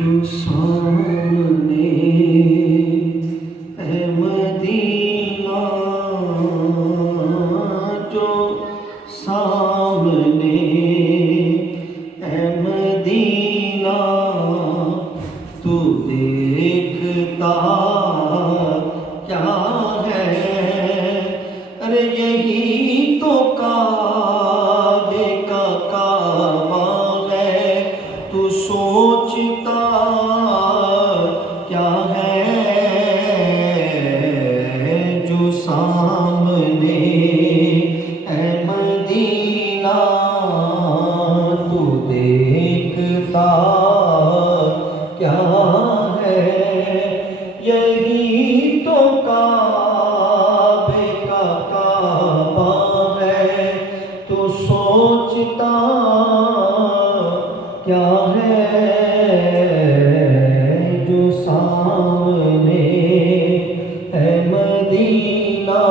جو سامنے ہے مدینہ، جو سامنے ہے مدینہ، تو دیکھتا کیا ہے؟ ارے یہی تو کعبے کا کعبہ ہے، تو سوچتا کیا ہے؟ جو سامنے ہے مدینہ، تو دیکھتا کیا ہے؟ یہی تو کعبے کا کعبہ ہے، تو سوچتا کیا ہے؟ جو سامنے ہے مدینہ،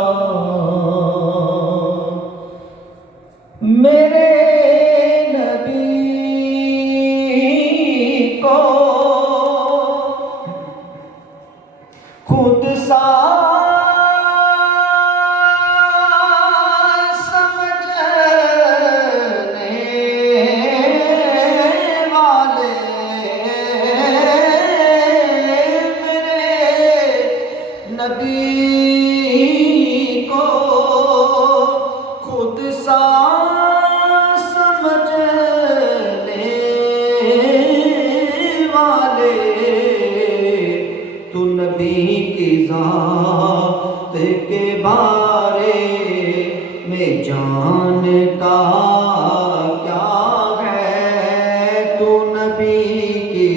میرے نبی کو خود سا نبی کو خود سا سمجھنے والے، تو نبی کی ذات کے بارے میں جانتا کیا ہے؟ تو نبی کی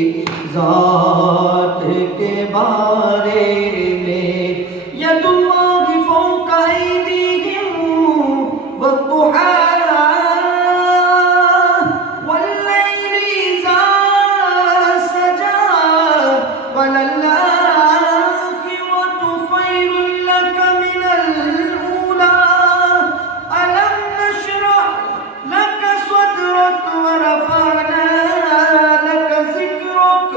ذات کے بارے يد الله فوق أيديهم والضحى والليل إذا سجى وللآخرة خير لك من الأولى ألم نشرح لك صدرك ورفعنا لك ذكرك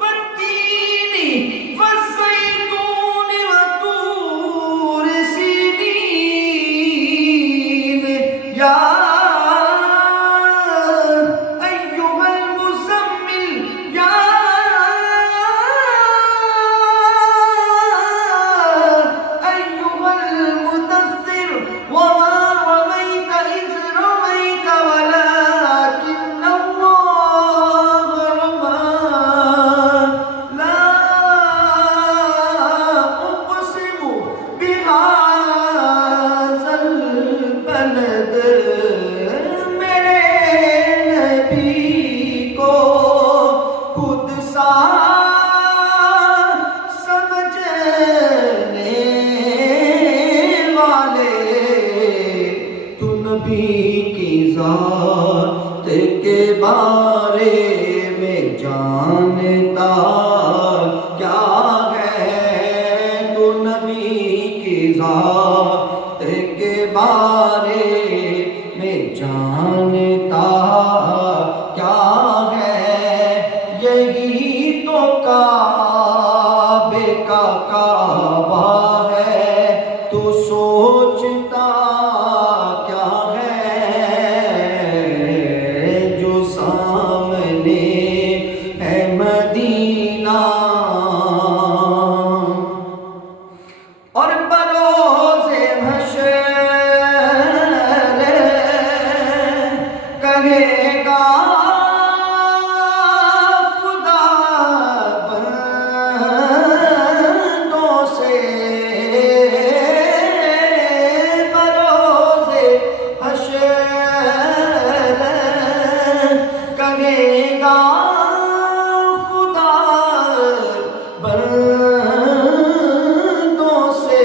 والتين والزيتون وطور سينين يا أيها المزمل يا أيها المدثر وما رميت إذ رميت ولكن الله رمى لا أقسم بهذا البلد، میرے نبی کو خود سا سمجھنے والے، تو نبی کی ذات کے بارے میں جانتا کیا ہے؟ تو نبی کی ذات کے بارے میں جانتا کیا ہے؟ یہی تو کعبے کا کعبہ ہے، تو سوچتا کیا ہے؟ جو سامنے ہے مدینہ، اور بروز محشر کہے گا خدا بندوں سے، بروز حشر کہے گا خدا بندوں سے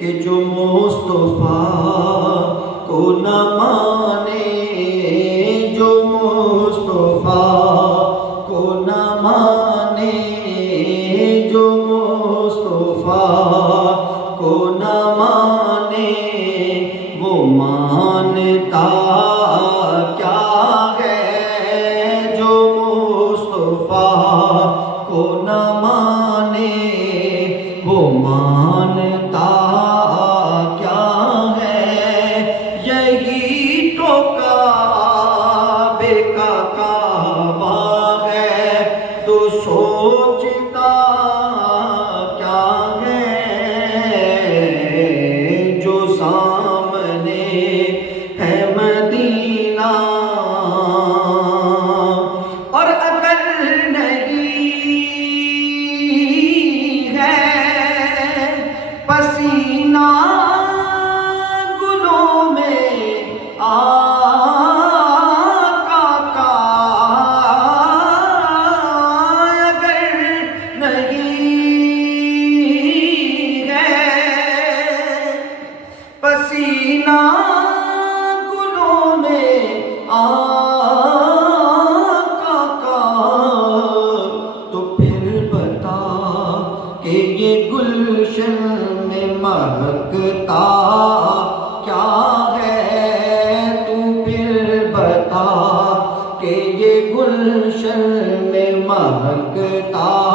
کہ جو مصطفیٰ کو نہ مانے، جو مصطفیٰ کو نہ مانے، جو مصطفیٰ کو نہ مانے، وہ مانتا کیا ہے؟ جو محشر میں مہکتا